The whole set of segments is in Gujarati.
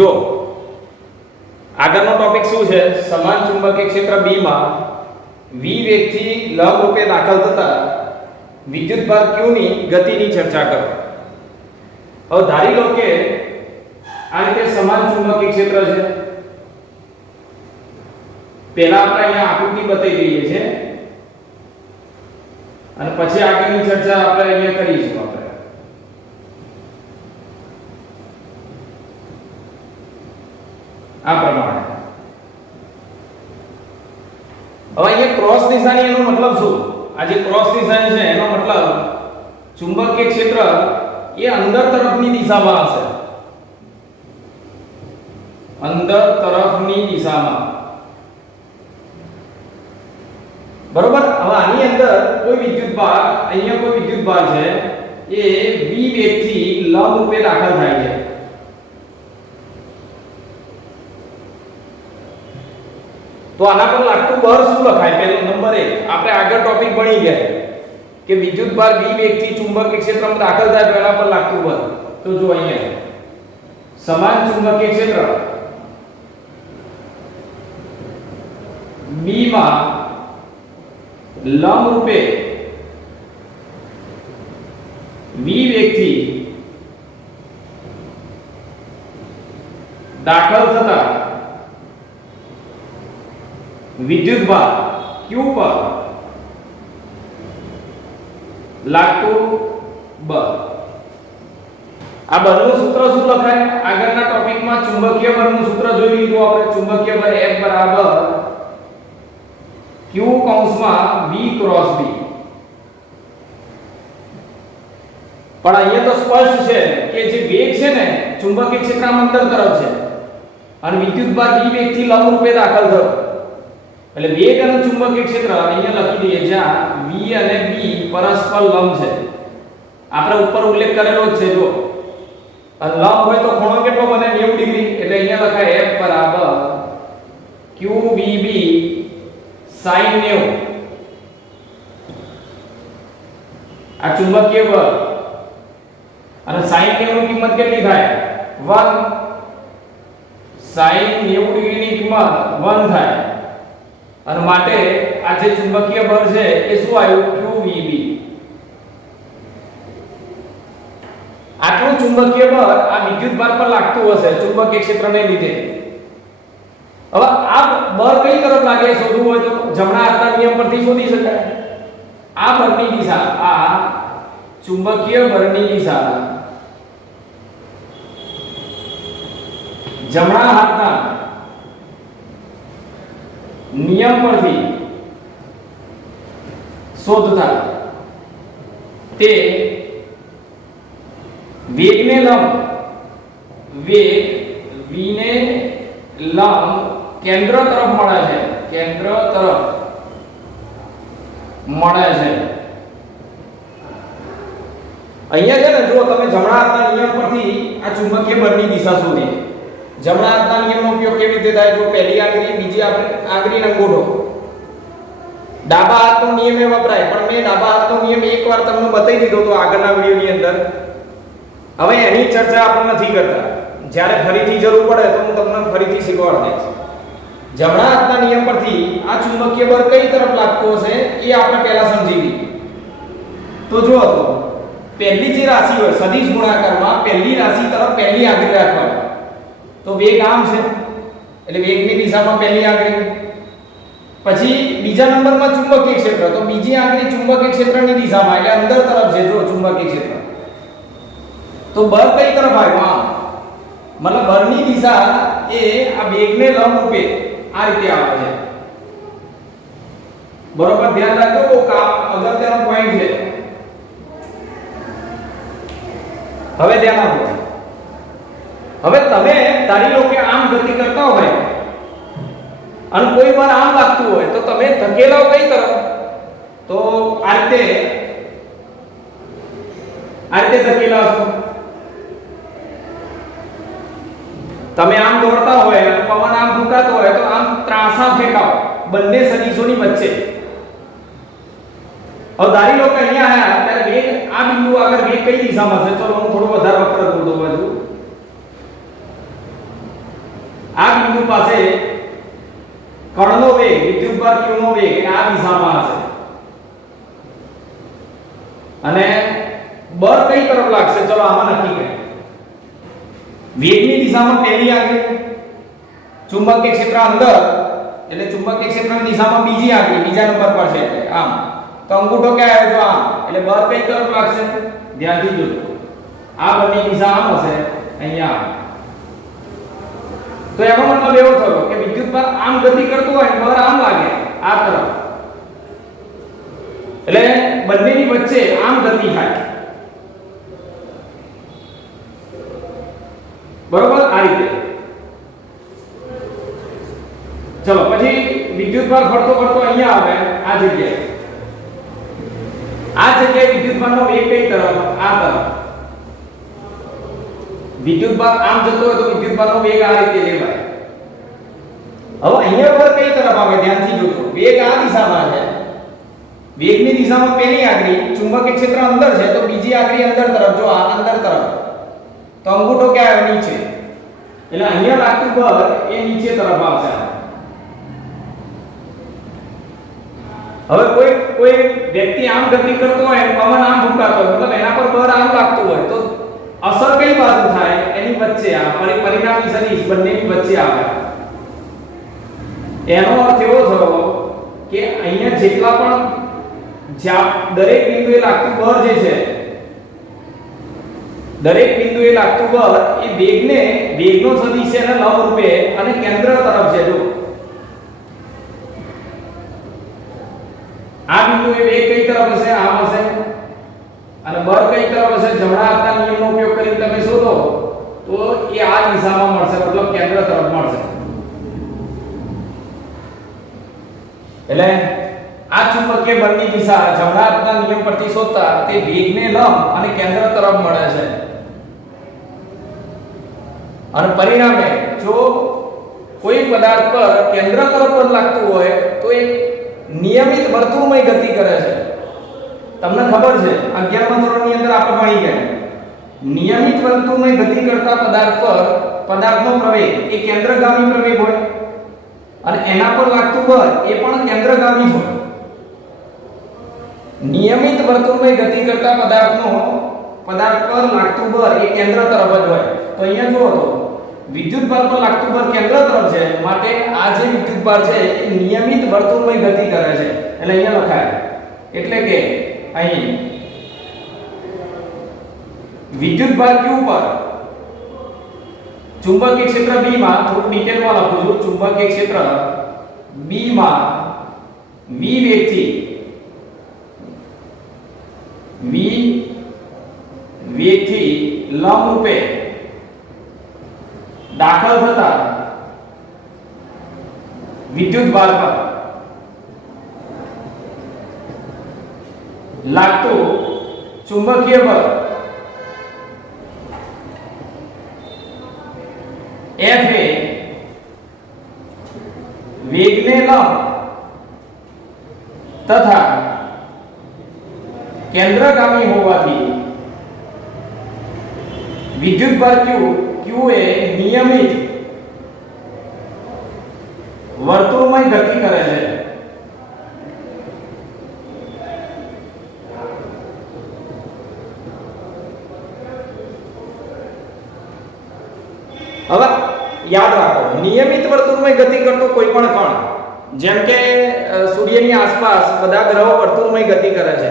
જો આગળનો ટોપિક શું છે, સમાન ચુંબકીય ક્ષેત્ર B માં v વેગથી લંબરૂપે દાખલ થતા વિદ્યુતભાર q ની ગતિની ચર્ચા કરો। હવે ધારી લો કે આ રીતે સમાન ચુંબકીય ક્ષેત્ર છે। પહેલા આપણે અહીંયા આકૃતિ બતાવી દઈએ છે અને પછી આગળની ચર્ચા આપણે અહીંયા કરીશું। આપણે આ પ્રમાણે હવે અહીંયા ક્રોસ નિશાની એનો મતલબ શું? આ જે ક્રોસ નિશાની છે એનો મતલબ ચુંબકીય ક્ષેત્ર એ અંદર તરફની દિશામાં હશે, અંદર તરફની દિશામાં, બરોબર। હવે આની અંદર કોઈ વિદ્યુતભાર, અહીંયા કોઈ વિદ્યુતભાર છે એ v વેગથી લંબરૂપે દાખલ થાય છે। તો આના પર લાગતું બળ શું લખાય? પહેલો નંબર 1 આપણે આગળ ટોપિક ભણી ગયા કે વિદ્યુતભાર v વેગથી ચુંબકીય ક્ષેત્રમાં દાખલ થાય તો એના પર લાગતું બળ। તો જો અહીંયા સમાન ચુંબકીય ક્ષેત્ર B માં લંબરૂપે v વેગથી દાખલ થતા વિદ્યુતભાર q પર લાગતું બળ। આ બળનું સૂત્ર શું લખાય? આગળના ટોપિકમાં ચુંબકીય બળનું સૂત્ર જોઈ લીધું આપણે। ચુંબકીય બળ F બરાબર q કૌંસમાં v ક્રોસ b। પણ અહીંયા તો સ્પષ્ટ છે કે જે વેગ છે ને ચુંબકીય ક્ષેત્રમાં અંતર તરફ છે અને વિદ્યુતભાર v વેગથી લંબરૂપે દાખલ થયો, એટલે વેગ અને ચુંબકીય ક્ષેત્ર અહીંયા લખી દઈએ જ્યાં v અને b પરસ્પર લંબ છે। આપણે ઉપર ઉલ્લેખ કરેલો જ છે। જો અને લંબ હોય તો ખૂણો કેટલો બને? 90 ડિગ્રી। એટલે અહીંયા લખાય F બરાબર qvb sin 90। આ ચુંબકીય બળ અને sin 90 ની કિંમત કેટલી થાય? 1। sin 90 ડિગ્રીની કિંમત 1 થાય અને માટે આ જે ચુંબકીય બળ છે એ શું આવ્યું? qvb। આટલું ચુંબકીય બળ આ વિદ્યુતભાર પર લાગતું હશે ચુંબકીય ક્ષેત્રને લીધે। હવે આ બળ કઈ તરફ લાગે શોધવું હોય તો જમણા હાથના નિયમ પરથી શોધી શકાય। આ બળની દિશા, આ ચુંબકીય બળની દિશા જમણા હાથના નિયમ પરથી શોધતા તે વેગને લંબ, વેગ v ને લંબ કેન્દ્ર તરફ મળે છે, કેન્દ્ર તરફ મળે છે। અહીંયા છે ને જો તમે જમણા હાથના નિયમ પરથી આ ચુંબકીય બળની દિશા શોધી। જમણા હાથના નિયમનો ઉપયોગ કેવી રીતે થાય? જો પહેલી આંગળી, બીજી આંગળીનો અંગૂઠો, ડાબા હાથનો નિયમ એ વપરાય, પણ મેં ડાબા હાથનો નિયમ એકવાર તમને બતાવી દીધો તો આગળના વિડિયોની અંદર। હવે એની ચર્ચા આપણે નથી કરતા, જ્યારે ફરીથી જરૂર પડે તો હું તમને ફરીથી શીખવાડી દઈશ। જમણા હાથના નિયમ પરથી આ ચુંબકીય બળ કઈ તરફ લાગતું હશે એ આપણે પહેલા સમજી લઈએ। તો જો તો પહેલી જે રાશિ હોય સદિશ ગુણાકારમાં પહેલી રાશિ તરફ પહેલી આંગળી રાખવાની। તો વેગ આમ છે એટલે વેગની દિશામાં પહેલી આંગળી, પછી બીજા નંબરમાં ચુંબકીય ક્ષેત્ર, તો બીજી આંગળી ચુંબકીય ક્ષેત્રની દિશામાં એટલે અંદર તરફ છે। જો ચુંબકીય ક્ષેત્ર તો બળ કઈ તરફ આવ્યું? આમ, મતલબ બળની દિશા એ આ વેગને લંબરૂપે આ રીતે આવે છે। બરોબર, ધ્યાન રાખજો, બહુ અગત્યનો પોઈન્ટ છે। હવે ધ્યાન આપો। હવે તમે ધારી લો કે આમ ગતિ કરતા હોય અને કોઈ વાર આમ લાગતું હોય તો તમે ધકેલાવ કઈ તરફ? તો આ રીતે ધકેલાવશો। તમે આમ દોડતા હોય અને પવન આમ ફૂંકાતો હોય તો આમ ત્રાંસા ફેંકાવો બંને સદિશોની વચ્ચે। હવે ધારી લો કે અહીંયા આયા ત્યારે વેગ આ બિંદુ આગળ વેગ કઈ દિશામાં છે? ચલો હું થોડો વધારે વક્ર દોરતો બાજુ। આ બિંદુ પાસે કણનો વેગ વિદ્યુતભાર q નો વેગ આ દિશામાં હશે અને બળ કઈ તરફ લાગશે ચલો આમાં નક્કી કરીએ વેગની દિશામાં પહેલી આંગળી ચુંબકીય ક્ષેત્ર અંદર એટલે ચુંબકીય ક્ષેત્રની દિશામાં બીજી આંગળી બીજા નંબર પર છે એટલે આમ તો અંગૂઠો ક્યાં આવ્યો જો આમ એટલે બળ કઈ તરફ લાગશે ધ્યાનથી જોજો આ બળની દિશા આમ હશે અહીંયા તો એનો મતલબ એવો થયો કે વિદ્યુતભાર આમ ગતિ કરતું હોય બળ આમ લાગે આ તરફ એટલે બંનેની વચ્ચે આમ ગતિ થાય બરોબર આ રીતે ચલો પછી વિદ્યુતભાર ફરતો ફરતો અહીંયા આવે આ જગ્યાએ વિદ્યુતભારનો વેગ કઈ તરફ આ તરફ વિદ્યુતભાર આમ જતો હોય તો વિદ્યુતભારનો વેગ આ રીતે લેવાય હવે અહીંયા પર કઈ તરફ આવે ધ્યાનથી જોજો વેગ આ દિશામાં છે વેગની દિશામાં પહેલી આંગળી ચુંબકીય ક્ષેત્ર અંદર છે તો બીજી આંગળી અંદર તરફ જો આ અંદર તરફ તો અંગૂઠો ક્યાં આવે નીચે એટલે અહીંયા લાગતું બળ એ નીચે તરફ આવશે હવે કોઈ વ્યક્તિ આમ ગતિ કરતો હોય પવન આમ ફૂંકાતો હોય મતલબ એના પર બળ આમ લાગતું હોય તો અસર કઈ બાજુ થાય એની વચ્ચે આ પરિણામી સદિશ બંનેની વચ્ચે આવે એનો અર્થ એવો થયો કે અહીંયા જેટલા પણ દરેક બિંદુએ લાગતું બળ જે છે દરેક બિંદુએ લાગતું બળ એ વેગનો સદિશ છે અને લંબ રૂપે અને કેન્દ્ર તરફ છે જો આ બિંદુએ વેગ કઈ તરફ હશે આમ હશે અને બળ કઈ તરફ હશે જમણા હાથના નિયમનો ઉપયોગ કરીને તમે શોધો તો એ આ દિશામાં મળશે મતલબ કેન્દ્ર તરફ મળશે એટલે આ ચુંબકીય બળની દિશા જમણા હાથના નિયમ પરથી શોધતા તે વેગને લંબ અને કેન્દ્ર તરફ મળે છે અને પરિણામે જો કોઈ પદાર્થ પર કેન્દ્ર તરફ બળ લાગતું હોય તો એ નિયમિત વર્તુળમય ગતિ કરે છે તમને ખબર છે 11મા ધોરણની અંદર આપણે ભણી ગયા નિયમિત વર્તુળમય ગતિ કરતા પદાર્થ પર પદાર્થનો પ્રવેગ એ કેન્દ્રગામી પ્રવેગ હોય અને એના પર લાગતું બળ એ પણ કેન્દ્રગામી જ હોય નિયમિત વર્તુળમય ગતિ કરતા પદાર્થ પર લાગતું બળ એ કેન્દ્ર તરફ જ હોય તો અહીંયા જુઓ તો વિદ્યુતભાર પર લાગતું બળ કેન્દ્ર તરફ છે માટે આ જે વિદ્યુતભાર છે એ નિયમિત વર્તુળમય ગતિ કરે છે એટલે અહીંયા લખાય એટલે કે અહીં વિદ્યુતભાર q પર ચુંબકીય ક્ષેત્ર B માં થોડું ડિટેલમાં લખું છું ચુંબકીય ક્ષેત્ર B માં v વેગથી લંબ રૂપે દાખલ થતા વિદ્યુતભાર પર લાગતું ચુંબકીય બળ F એ વેગને લંબ તથા કેન્દ્રગામી હોવાથી વિદ્યુતભાર q એ નિયમિત વર્તુળમય ગતિ કરે છે હવે યાદ રાખો નિયમિત વર્તુળમય ગતિ કરતો કોઈ પણ કણ જેમ કે સૂર્યની આસપાસ બધા ગ્રહો વર્તુળમય ગતિ કરે છે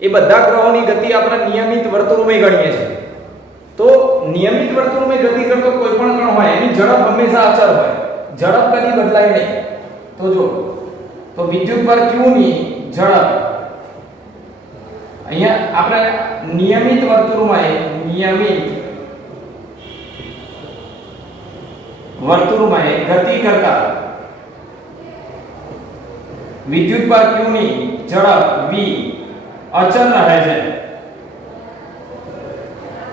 એ બધા ગ્રહોની ગતિ આપણે નિયમિત વર્તુળમય ગણીએ છીએ તો નિયમિત વર્તુળમય ગતિ કરતો કોઈ પણ કણ હોય એની ઝડપ હંમેશા અચળ હોય ઝડપ કદી બદલાય નહીં તો જો તો વિદ્યુતભાર q ની ઝડપ અહીંયા આપણે નિયમિત વર્તુળમય ગતિ કરતા વિદ્યુતભાર q ની ઝડપ v અચળ રહે છે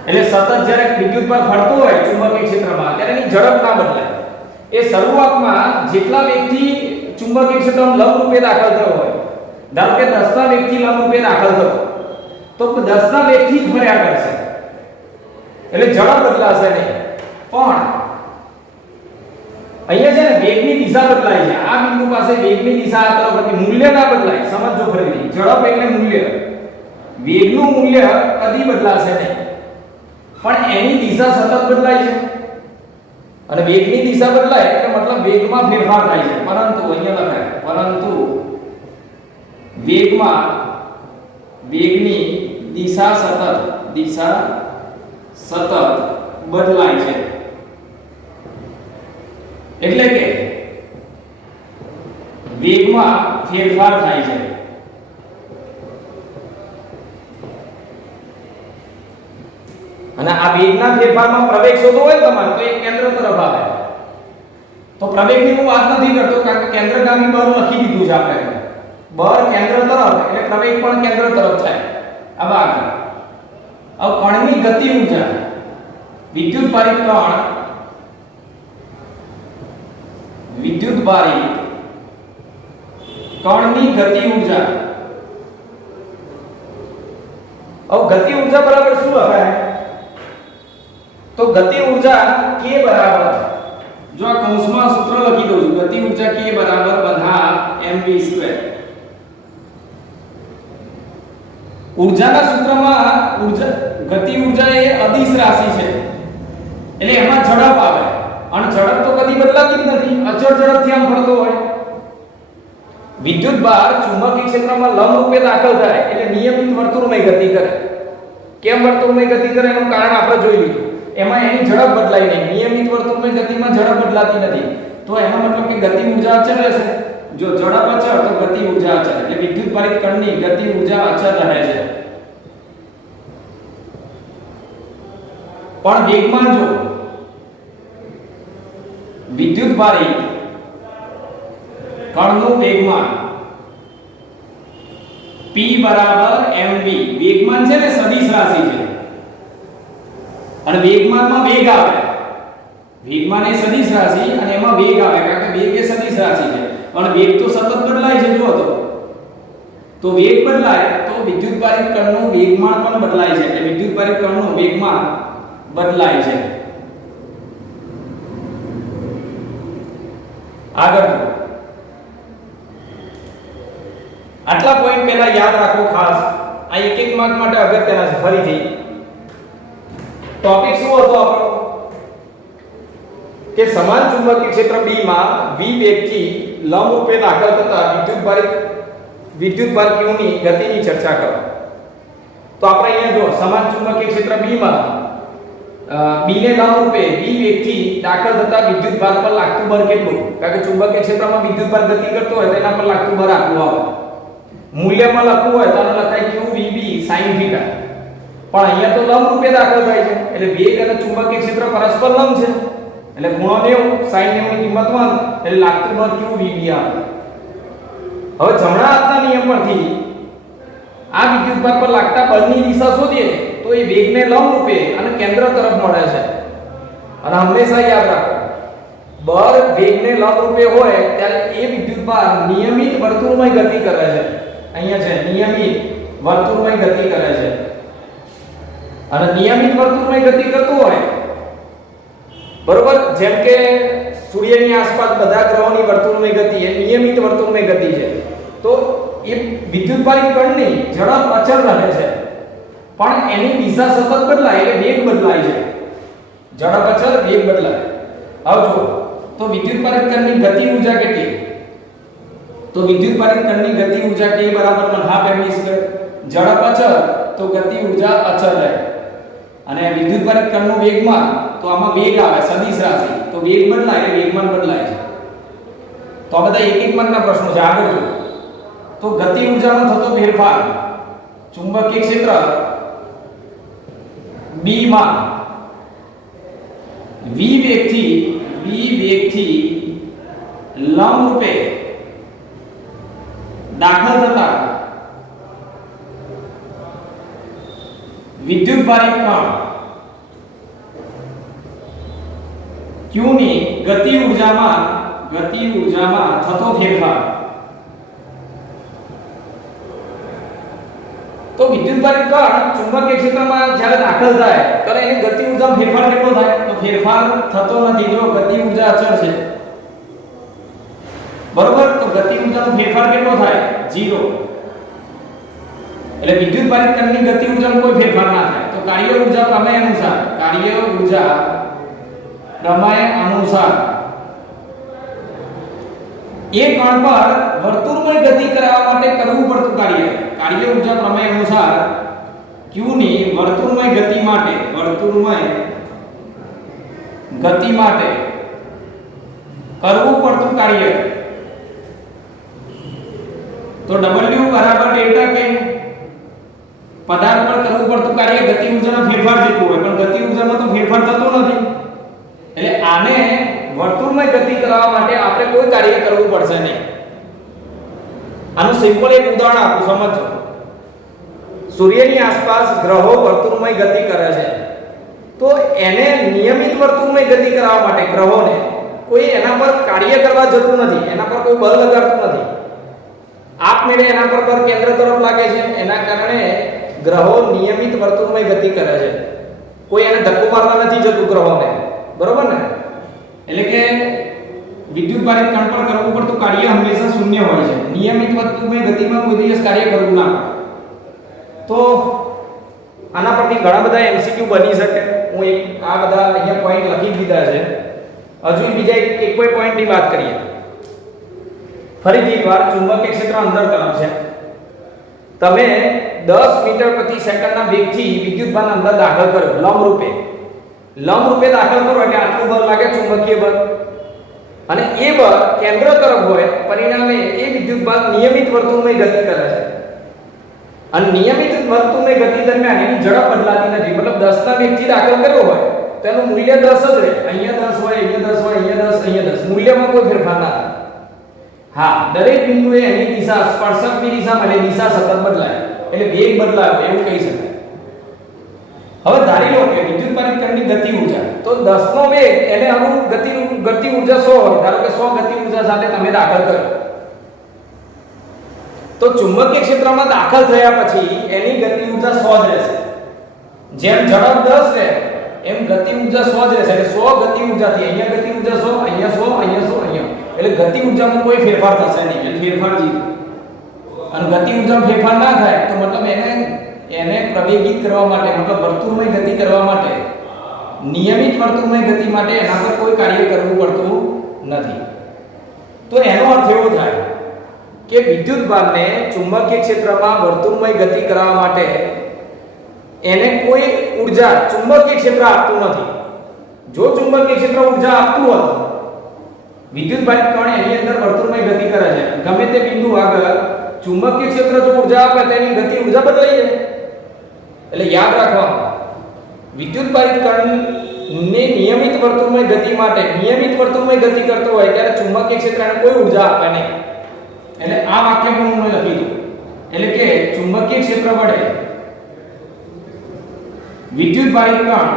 એટલે સતત જ્યારે વિદ્યુતભાર ફરતો હોય ચુંબકીય ક્ષેત્રમાં ત્યારે એની ઝડપ ના બદલાય એ શરૂઆતમાં જેટલા વેગથી ચુંબકીય ક્ષેત્રમાં લંબ રૂપે દાખલ થયો હોય ધારો કે 10 ના વેગથી લંબ રૂપે દાખલ થયો તો 10 ના વેગથી જ ફર્યા કરશે એટલે ઝડપ બદલાશે નહીં પણ અહીંયા છે ને વેગની દિશા બદલાય છે, આ બિંદુ પાસે વેગની દિશા આ તરફ હતી, મૂલ્ય ના બદલાય, સમજો ફરીથી, ઝડપ એટલે મૂલ્ય, વેગનું મૂલ્ય કદી બદલાશે નહીં, પણ એની દિશા સતત બદલાય છે, અને વેગની દિશા બદલાય એટલે મતલબ વેગમાં ફેરફાર થાય છે, પરંતુ અહીંયા લખાય, પરંતુ વેગની દિશા સતત બદલાય છે, એટલે કે વેગમાં ફેરફાર થાય છે. અને આ વેગના ફેરફારમાં પ્રવેગ શોધવો હોય તમારે તો એક કેન્દ્ર તરફ આવે, તો પ્રવેગની હું વાત નથી કરતો કારણ કે કેન્દ્રગામી બળ લખી દીધું છે આપણે, બળ કેન્દ્ર તરફ એટલે પ્રવેગ પણ કેન્દ્ર તરફ થાય. હવે આગળ કણની ગતિ ઊર્જા, વિદ્યુત ભારિત કણની ગતિ ઊર્જા. હવે ગતિ ઊર્જા બરાબર શું લખાય? તો ગતિ ઊર્જા k બરાબર, જો આ કૌંસમાં સૂત્ર લખી દઉં છું, ગતિ ઊર્જા k બરાબર 1/2 mv². ઊર્જાના સૂત્રમાં ગતિ ઊર્જા એ અદિશ રાશિ છે, એટલે એમાં ઝડપ આવે, અને ઝડપ તો કદી બદલાતી જ નથી, અચળ ઝડપથી આમ ફરતો હોય. વિદ્યુત ભાર ચુંબકીય ક્ષેત્રમાં લંબરૂપે દાખલ થાય એટલે નિયમિત વર્તુળમય ગતિ કરે. કેમ વર્તુળમય ગતિ કરે એનું કારણ આપણે જોઈ લીધું, એમાં એની ઝડપ બદલાય નહીં, નિયમિત વર્તુળમય ગતિમાં ઝડપ બદલાતી નથી, તો એનો મતલબ કે ગતિ ઊર્જા અચળ રહેશે. જો ઝડપ અચળ તો ગતિ ઊર્જા અચળ, એટલે વિદ્યુત ભારિત કણની ગતિ ઊર્જા અચળ રહે છે. પણ વેગમાન જો વિદ્યુત ભારિત કણનું વેગમાન p બરાબર mv, વેગમાન છે ને સદિશ રાશિ છે, અને વેગમાનમાં વેગ આવે, વેગમાન એ સદિશ રાશિ અને એમાં વેગ આવે, કારણ કે વેગ એ સદિશ રાશિ છે, પણ વેગ તો સતત બદલાય છે. જો તો વેગ બદલાય તો વિદ્યુત ભારિત કણનું વેગમાન પણ બદલાય છે, એટલે વિદ્યુત ભારિત કણનું વેગમાન બદલાય છે. આગળ આટલા પોઈન્ટ પહેલા યાદ રાખો ખાસ, આ એક એક માર્ક માટે અગત્યના છે. ફરીથી ટોપિક શું હતો આપણો કે સમાન ચુંબકીય ક્ષેત્ર B માં v વેગથી લંબરૂપે દાખલ થતા વિદ્યુત ભાર q ની ગતિની ચર્ચા કરો. તો આપણે અહીંયા જો સમાન ચુંબકીય ક્ષેત્ર B માં b ને લંબરૂપે v વેગથી દાખલ થતા વિદ્યુત ભાર પર લાગતું બળ કેટલું, કારણ કે ચુંબકીય ક્ષેત્રમાં વિદ્યુત ભાર ગતિ કરતો હોય તો એના પર લાગતું બળ આટલું આવે. મૂલ્યમાં લખવું હોય તો આને લખાય q vb sin θ, પણ અહીંયા તો લંબરૂપે દાખલ થાય છે, એટલે વેગ અને ચુંબકીય ક્ષેત્ર પરસ્પર લંબ છે, એટલે ખૂણો 90 sin 90 ની કિંમત 1, એટલે લાગતું બળ q vb આવે. હવે જમણા હાથના નિયમ પરથી આ વિદ્યુત ભાર પર લાગતા બળની દિશા શોધીએ તો એ વેગને લંબરૂપે અને કેન્દ્ર તરફ મળે છે. અને હંમેશા યાદ રાખો, બળ વેગને લંબરૂપે હોય ત્યારે એ વિદ્યુત ભાર નિયમિત વર્તુળમય ગતિ કરે છે. અહીંયા છે નિયમિત વર્તુળમય ગતિ કરે છે, અને નિયમિત વર્તુળમય ગતિ કરતો હોય, બરોબર, જેમ કે સૂર્યની આસપાસ બધા ગ્રહોની વર્તુળમય ગતિ એ નિયમિત વર્તુળમય ગતિ છે, તો એ વિદ્યુત ભારિત કણની ઝડપ અચળ રહે છે, પણ એની દિશા સતત બદલાય એટલે વેગ બદલાય છે. ઝડપ અચળ, વેગ બદલાય. આવજો તો વિદ્યુત ભારિત કણની ગતિ ઊર્જા કેટલી? તો વિદ્યુત ભારિત કણની ગતિ ઊર્જા k બરાબર 1/2 mv². ઝડપ અચળ તો ગતિ ઊર્જા અચળ રહે, અને વિદ્યુત ભારિત કણનું વેગમાન તો આમાં વેગ આવે સદિશ રાશિ, તો વેગ બદલાય એટલે વેગમાન બદલાય છે. તો આ બધા એક એક માર્કના પ્રશ્નો છે. આગળ જો તો ગતિ ઊર્જામાં થતો ફેરફાર ચુંબકીય ક્ષેત્ર B માં v વેગથી લંબરૂપે દાખલ થતા વિદ્યુત ભારિત કણ q ની ગતિ ઊર્જામાં થતો ફેરફાર. તો વિદ્યુત ભારિત કણ ચુંબકીય ક્ષેત્રમાં જ્યારે દાખલ થાય ત્યારે એની ગતિ ઊર્જામાં ફેરફાર કેટલો થાય? તો ફેરફાર થતો નથી. જો ગતિ ઊર્જા અચળ છે બરોબર, તો ગતિ ઊર્જાનો ફેરફાર કેટલો થાય? 0. એટલે વિદ્યુત ભારિત કણની ગતિ ઊર્જામાં કોઈ ફેરફાર ના થાય. તો કાર્ય ઊર્જા પ્રમેય અનુસાર એક કણ પર વર્તુળમય ગતિ કરાવવા માટે કરવું પડતું કાર્ય ઊર્જા પ્રમેય અનુસાર q ની વર્તુળમય ગતિ માટે કરવું પડતું કાર્ય, તો W બરાબર ડેલ્ટા કે પદાર્થ પર કરવું પડતું કાર્ય ગતિ ઊર્જાના ફેરફાર જેટલું હોય, પણ ગતિ ઊર્જામાં તો ફેરફાર થતો નથી. એટલે આને વર્તુળમય ગતિ કરાવવા માટે આપણે કોઈ કાર્ય કરવું પડશે નહીં. આનું સિમ્પલ એક ઉદાહરણ આપું, સમજો. સૂર્યની આસપાસ ગ્રહો વર્તુળમય ગતિ કરે છે, તો એને નિયમિત વર્તુળમય ગતિ કરાવવા માટે ગ્રહોને કોઈ એના પર કાર્ય કરવા જતું નથી, એના પર કોઈ બળ લગાડતું નથી. આપમેળે એના પર બળ કેન્દ્ર તરફ લાગે છે, એના કારણે ગ્રહો નિયમિત વર્તુળમય ગતિ કરે છે. કોઈ એને ધક્કો મારવા નથી જતું ગ્રહોને, બરોબર ને? એટલે કે વિદ્યુત ભારિત કણ પર કરવું પડતું કાર્ય હંમેશા શૂન્ય હોય છે. નિયમિત વર્તુળમય ગતિમાં કોઈ દિવસ કાર્ય કરવું ના પડે. તો આના પરથી ઘણા બધા એમસીક્યુ બની શકે. હું આ બધા અહીંયા પોઈન્ટ લખી દીધા છે. હજુ બીજા એક પોઈન્ટની વાત કરીએ. ફરીથી એકવાર ચુંબકીય ક્ષેત્ર અંદર તરફ છે. તમે 10 મીટર પ્રતિ સેકન્ડના વેગથી વિદ્યુતભાર અંદર દાખલ કરો, લંબરૂપે દાખલ કરો એટલે આટલું બળ લાગે, ચુંબકીય બળ. અને એ બળ કેન્દ્ર તરફ હોય, પરિણામે એ વિદ્યુતભાર નિયમિત વર્તુળમય ગતિ કરે છે. અને નિયમિત વર્તુળમય ગતિ દરમિયાન એની ઝડપ બદલાતી નથી. મતલબ 10 ના વેગથી દાખલ કર્યો હોય તો એનું મૂલ્ય 10 જ રહે. અહીંયા 10 હોય, અહીંયા 10 હોય, અહીંયા 10, અહીંયા 10. મૂલ્યમાં કોઈ ફેરફાર ના થાય. હા, દરેક બિંદુએ એની દિશા, સ્પર્શકની દિશામાં એટલે દિશા સતત બદલાય, એટલે વેગ બદલાય એવું કહી શકાય. હવે ધારી લો કે વિદ્યુત ભારિત કણની ગતિ ઊર્જા, તો 10 નો વેગ એને અનુરૂપ ગતિ ઊર્જા 100 હોય. ધારો કે 100 ગતિ ઊર્જા સાથે તમે દાખલ કરો, તો ચુંબકીય ક્ષેત્રમાં દાખલ થયા પછી એની ગતિ ઊર્જા 100 જ રહેશે. જેમ ઝડપ 10 રહે એમ ગતિ ઊર્જા 100 જ રહેશે. એટલે 100 ગતિ ઊર્જાથી અહીંયા ગતિ ઊર્જા 100, અહીંયા 100, અહીંયા 100, અહીંયા, એટલે ગતિ ઊર્જામાં કોઈ ફેરફાર થશે નહીં. એટલે ફેરફાર 0. અને ગતિ ઊર્જામાં ફેરફાર ના થાય તો મતલબ એને પ્રવેગિત કરવા માટે, મતલબ વર્તુળમય ગતિ કરવા માટે, નિયમિત વર્તુળમય ગતિ માટે એના પર કોઈ કાર્ય કરવું પડતું નથી. તો એનો અર્થ એવો થાય કે વિદ્યુતભારને ચુંબકીય ક્ષેત્રમાં વર્તુળમય ગતિ કરવા માટે એને કોઈ ઊર્જા ચુંબકીય ક્ષેત્ર આપતું નથી. જો ચુંબકીય ક્ષેત્ર ઊર્જા આપતું હોત, વિદ્યુત ભારિત કણ એની અંદર વર્તુળમય ગતિ કરે છે, ગમે તે બિંદુ આગળ ચુંબકીય ક્ષેત્ર જો ઊર્જા આપે તેની ગતિ ઊર્જા બદલાઈ જાય. એટલે યાદ રાખવાનું, વિદ્યુત ભારિત કણને નિયમિત વર્તુળમય ગતિ માટે નિયમિત વર્તુળમય ગતિ કરતો હોય ત્યારે ચુંબકીય ક્ષેત્રને કોઈ ઊર્જા આપે નહીં. એટલે આ વાક્ય પણ હું લખી દઉં. એટલે કે ચુંબકીય ક્ષેત્ર વડે વિદ્યુત ભારિત કણ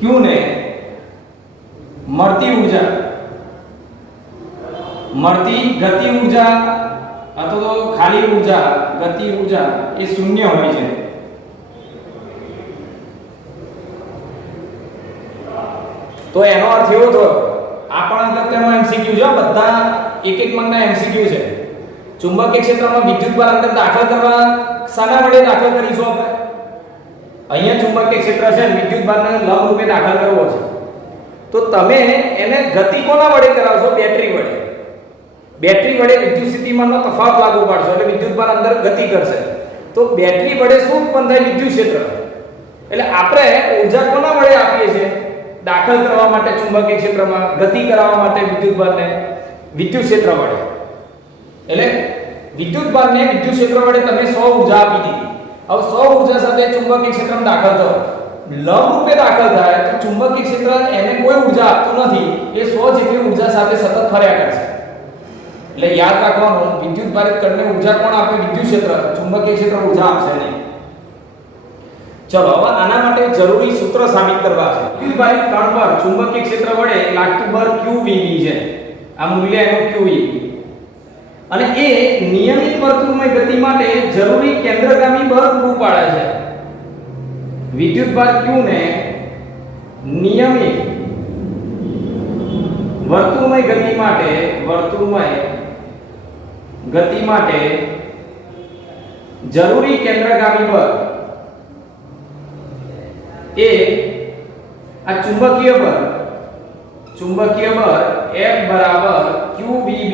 q ને મળતી ગતિ ઊર્જા અથવા તો ખાલી ઊર્જા, ગતિ ઊર્જા એ શૂન્ય હોય છે. તો એનો અર્થ એવો થયો, આ પણ અગત્યનો એમસીક્યુ છે. બધા એક માર્કના એમસીક્યુ છે. ચુંબકીય ક્ષેત્રમાં વિદ્યુતભાર અંદર દાખલ કરવા શાના વડે દાખલ કરીશું આપણે? અહીંયા ચુંબકીય ક્ષેત્ર છે, વિદ્યુતભારને લંબરૂપે દાખલ કરવો છે. તો તમે એને ગતિ કોના વડે કરાવશો? બેટરી વડે વિદ્યુત સ્થિતિમાનનો તફાવત લાગુ પાડશો એટલે વિદ્યુતભાર અંદર ગતિ કરશે. તો બેટરી વડે શું ઉત્પન્ન થાય? વિદ્યુત ક્ષેત્ર. એટલે આપણે ઊર્જા કોના વડે આપીએ છીએ? દાખલ કરવા માટે ચુંબકીય ક્ષેત્રમાં ગતિ કરાવવા માટે વિદ્યુતભારને વિદ્યુત ક્ષેત્ર વડે. એટલે વિદ્યુતભારને વિદ્યુત ક્ષેત્ર વડે તમે 100 ઊર્જા આપી દીધી. હવે 100 ઊર્જા સાથે ચુંબકીય ક્ષેત્રમાં દાખલ થયો, લંબરૂપે દાખલ થાય તો ચુંબકીય ક્ષેત્ર એને કોઈ ઊર્જા આપતું નથી. એ 100 જેટલી ઊર્જા સાથે સતત ફર્યા કરશે. એટલે યાદ રાખવાનું, વિદ્યુત ભારિત કણને ઊર્જા કોણ આપે? વિદ્યુત ક્ષેત્ર. ચુંબકીય ક્ષેત્ર ઊર્જા આપશે નહીં. ચલો હવે આના માટે જરૂરી સૂત્ર સાબિત કરવા છે. વિદ્યુત ભારિત કણ પર ચુંબકીય ક્ષેત્ર વડે લાગતું બળ QVB છે. આ મૂલ્ય એનું QE. અને એ નિયમિત વર્તુળમય ગતિ માટે જરૂરી કેન્દ્રગામી બળ પૂરું પાડે છે. વિદ્યુતભાર Q ને નિયમિત વર્તુળમય ગતિ માટે જરૂરી કેન્દ્રગામી બળ એ આ ચુંબકીય બળ F બરાબર QBB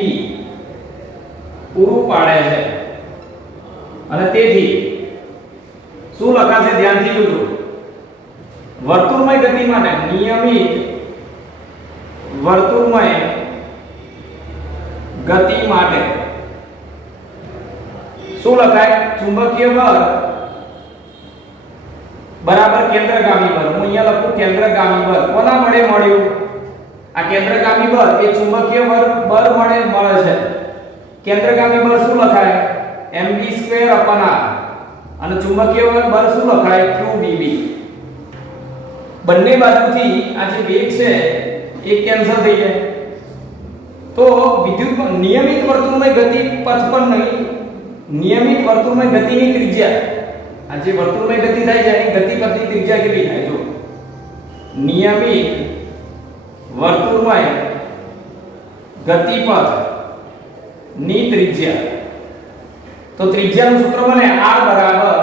પૂરું પાડે છે અને તેથી શું લખાશે ધ્યાનથી જોજો વર્તુળમય ગતિ માટે નિયમિત વર્તુળમય ગતિ માટે શું લખાય ચુંબકીય બળ બરાબર કેન્દ્રગામી બળ હું અહીંયા લખું કેન્દ્રગામી બળ કોના મળે મળ્યું આ કેન્દ્રગામી બળ એ ચુંબકીય બળ મળે છે કેન્દ્રગામી બળ શું લખાય mv2 r અને ચુંબકીય બળ શું લખાય qbb બંને બાજુથી આ જે વેગ છે એ કેન્સલ થઈ જાય તો વિદ્યુત નિયમિત વર્તુળમય ગતિ પથ પર નહીં નિયમિત વર્તુળમય ગતિની ત્રિજ્યા આ જે વર્તુળમય ગતિ થાય છે એની ગતિ પથની ત્રિજ્યા કેટલી થાય જો નિયમિત વર્તુળમય ગતિપથ ની ત્રિજ્યા તો ત્રિજ્યાનું સૂત્ર બને r બરાબર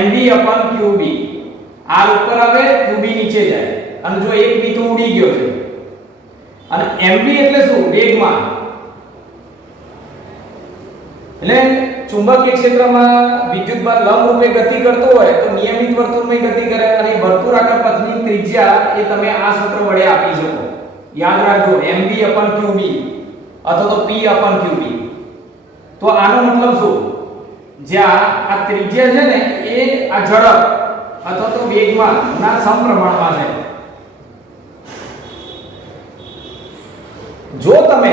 mv/qb r ઉપર આવે qb નીચે જાય અને જો એક બી તો ઉડી ગયો છે અને mv એટલે શું વેગમાન એટલે ચુંબકીય ક્ષેત્રમાં વિદ્યુતભાર લંબરૂપે ગતિ કરતો હોય તો નિયમિત વર્તુળમય ગતિ કરે અને વર્તુળાકાર પથની ત્રિજ્યા એ તમે આ સૂત્ર વડે આપી શકો યાદ રાખજો mv/qb અથવા તો p/qb તો આનો મતલબ શું જ્યાં આ ત્રિજ્યા છે ને એ આ ઝડપ અથવા તો વેગમાન ના સમપ્રમાણમાં છે જો તમે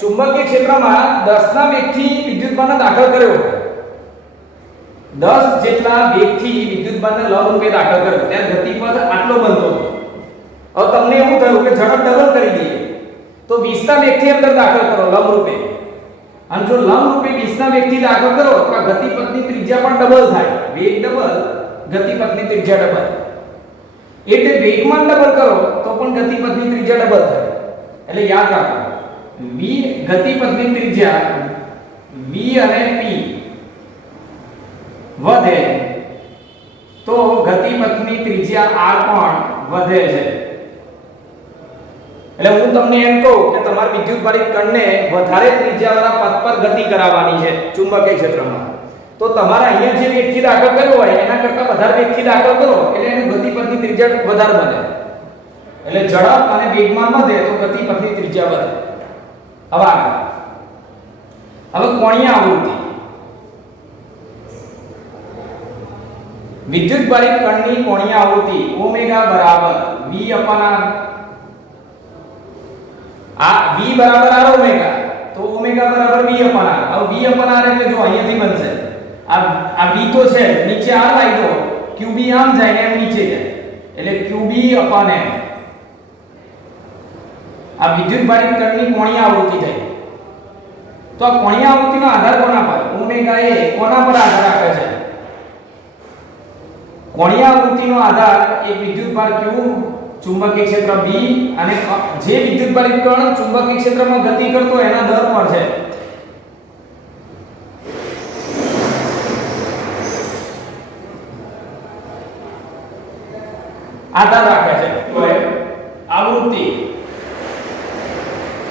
ચુંબકીય ક્ષેત્રમાં 10 ના વેગથી વિદ્યુતભારને દાખલ કર્યો 10 જેટલા વેગથી વિદ્યુતભારને લંબરૂપે દાખલ કર્યો ત્યારે ગતિપથ આટલો બનતો હવે તમને એવું થયું કે ઝડપ ડબલ કરી દઈએ તો 20 ના વેગથી અંદર દાખલ કરો લંબરૂપે અને જો લંબરૂપે 20 ના વેગથી દાખલ કરો તો આ ગતિપથની ત્રિજ્યા પણ ડબલ થાય વેગ ડબલ ગતિપથની ત્રિજ્યા ડબલ એટલે વેગમાન ડબલ કરો તો પણ ગતિપથની ત્રિજ્યા ડબલ થાય એટલે યાદ રાખો v ગતિપથની ત્રિજ્યા v અને p વધે તો ગતિપથની ત્રિજ્યા r પણ વધે છે એટલે હું તમને એમ કહું કે તમારે વિદ્યુતભારિત કણને વધારે ત્રિજ્યાવાળા પથ પર ગતિ કરાવવાની છે ચુંબકીય ક્ષેત્રમાં તો તમારે અહીંયા જે વેગથી દાખલ કર્યો હોય એના કરતાં વધારે વેગથી દાખલ કરો એટલે એની ગતિપથની ત્રિજ્યા વધારે બને એટલે ઝડપ અને વેગમાન વધે તો ગતિપથની ત્રિજ્યા વધે હવે કોણીય આવૃત્તિ વિદ્યુતભારિત કણની કોણીય આવૃત્તિ ઓમેગા બરાબર v r આ v બરાબર r ઓમેગા તો ઓમેગા બરાબર v r હવે v r એટલે જો અહીંયાથી બનશે આ v તો છે નીચે r લાવી દો qb આમ જાય ને એમ નીચે જાય એટલે qb m આ વિદ્યુતભારિત કણની કોણીય આવૃત્તિ થઈ તો આ કોણીય આવૃત્તિનો આધાર કોના પર ઓમેગા એ કોના પર આધાર રાખે છે કોણીય આવૃત્તિનો આધાર એ વિદ્યુતભાર q ચુંબકીય ક્ષેત્ર b અને જે વિદ્યુતભારિત કણ ચુંબકીય ક્ષેત્રમાં ગતિ કરતો એના દર પર છે આધાર રાખે છે આવૃત્તિ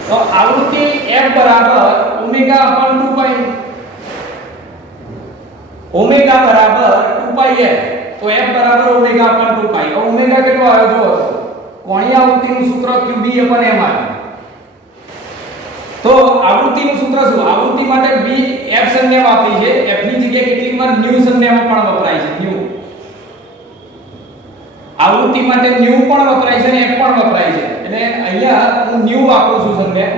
તો આવૃત્તિ f બરાબર ઓમેગા/2π ઓમેગા બરાબર 2πf તો f બરાબર ઓમેગા/2π ઓમેગા કેટલો આવ્યો જો કોણીય આવૃત્તિનું સૂત્ર qb/m આવ્યું તો આવૃત્તિનું સૂત્ર શું આવૃત્તિ માટે b f સંજ્ઞા વાપરી છે f ની જગ્યાએ કેટલીક વાર ન્યુ સંજ્ઞામાં પણ વપરાય છે ન્યુ આવૃત્તિ માટે ન્યુ પણ વપરાય છે અને f પણ વપરાય છે એટલે અહીંયા હું ન્યુ વાપરું છું સંજ્ઞા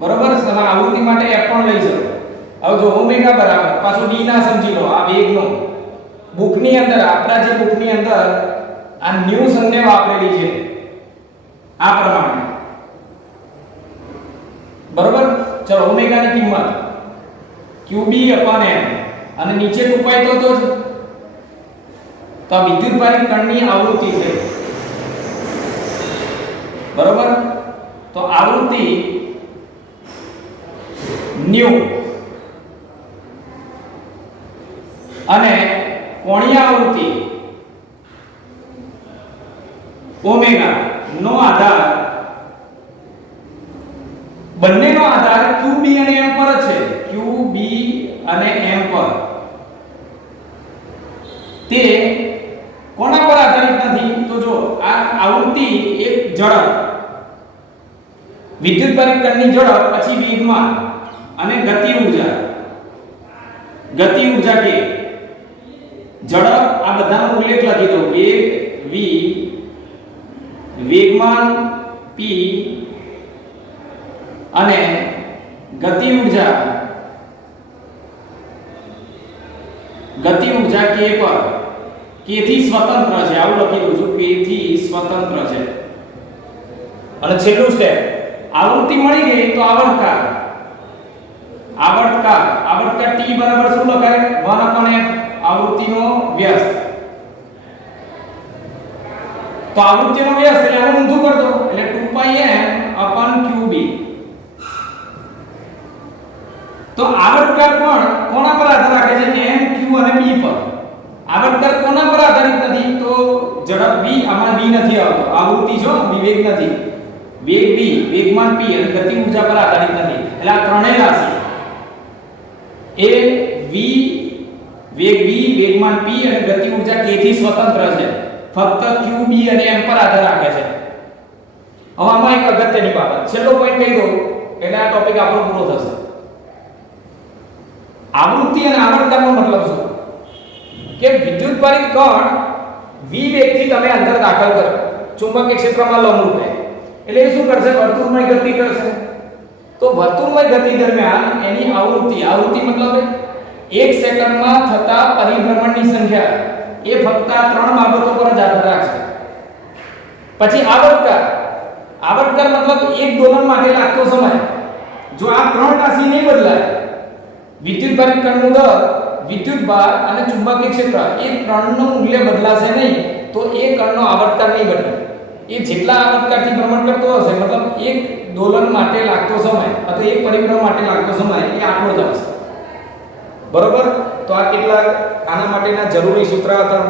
બરોબર તમે આવૃત્તિ માટે f પણ લઈ શકો હવે જો ઓમેગા બરાબર પાછું d ના સમજી લો આ વેગનો બુકની અંદર આપણા જે બુકની અંદર આ ન્યુ સંજ્ઞા વાપરેલી છે આ પ્રમાણે બરોબર ચલો ઓમેગા ની કિંમત qb/m અને નીચે 2π તો જ તો આ વિદ્યુતભારિત કણની આવૃત્તિ છે બરોબર? તો આવૃત્તિ ન્યુ અને કોણીય આવૃત્તિ ઓમેગા નો આધાર, બંનેનો આધાર QB અને M પર જ છે. QB અને M પર. તે કોના પર આધારિત નથી? તો જો આ આવૃત્તિ એક ઝડપ, વિદ્યુત પરિકરની ઝડપ, પછી વેગમાન અને ગતિ ઊર્જા. ગતિ ઊર્જા કે ઝડપ, આ બધાનો ઉલ્લેખ લખી દો. વેગ v, વેગમાન p અને ગતિ ઊર્જા k પર, k થી સ્વતંત્ર છે. આવું લખી દઉં છું, k થી સ્વતંત્ર છે. અને છેલ્લું સ્ટેપ, આવૃત્તિ મળી ગઈ તો આવર્તકાળ. આવર્તકાળ t બરાબર શું લખાય? 1/f, આવૃત્તિનો વ્યસ્ત. તો આવૃત્તિનો વ્યસ્ત એટલે આને ઊંધું કર દો, એટલે 2πm/qb. તો આવર્તકાળ પણ કોના પર આધાર રાખે છે? m, q અને b પર. આવર્તકાળ કોના પર આધારિત નથી? તો ઝડપ v, આમાં v નથી આવતો. આવૃત્તિ જો વિવેગ નથી. વેગ v, વેગમાન p અને ગતિ ઊર્જા પર આધારિત નથી. એટલે આ ત્રણેય રાશિ એ વેગ v, વેગમાન p અને ગતિ ઊર્જા k થી સ્વતંત્ર છે. ફક્ત qb અને m પર આધાર રાખે છે. હવે આમાં એક અગત્યની બાબત, છેલ્લો પોઈન્ટ કહી દઉં એટલે આ ટોપિક આપણો પૂરો થશે. આવૃત્તિ અને આવર્તકાળનો મતલબ શું? કે વિદ્યુતભારિત કણ v વેગથી તમે અંદર દાખલ કરો ચુંબકીય ક્ષેત્રમાં લંબરૂપે, એટલે એ શું કરશે? વર્તુળમય ગતિ કરશે. તો વર્તુળમય ગતિ દરમિયાન એની આવૃત્તિ મતલબ 1 સેકન્ડમાં થતા પરિભ્રમણની સંખ્યા એ ફક્ત આ ત્રણ બાબતો પર જ આધાર રાખશે. પછી આવર્તકાળ મતલબ એક દોલન માટે લાગતો સમય. જો આ ત્રણ રાશિ નહીં બદલાય, વિદ્યુતભારિત કણનું દર, વિદ્યુતભાર અને ચુંબકીય ક્ષેત્ર, એ ત્રણનું મૂલ્ય બદલાશે નહીં, તો એ કણનો આવર્તકાળ નહીં બદલે. એ જેટલા આવર્તકાળથી ભ્રમણ કરતો હશે, મતલબ એક દોલન માટે લાગતો સમય અથવા એક પરિભ્રમણ માટે લાગતો સમય એ આટલો જ હશે. બરોબર? તો આ કેટલાક આના માટેના જરૂરી સૂત્ર હતા.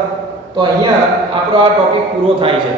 તો અહીંયા આપણો આ ટોપિક પૂરો થાય છે.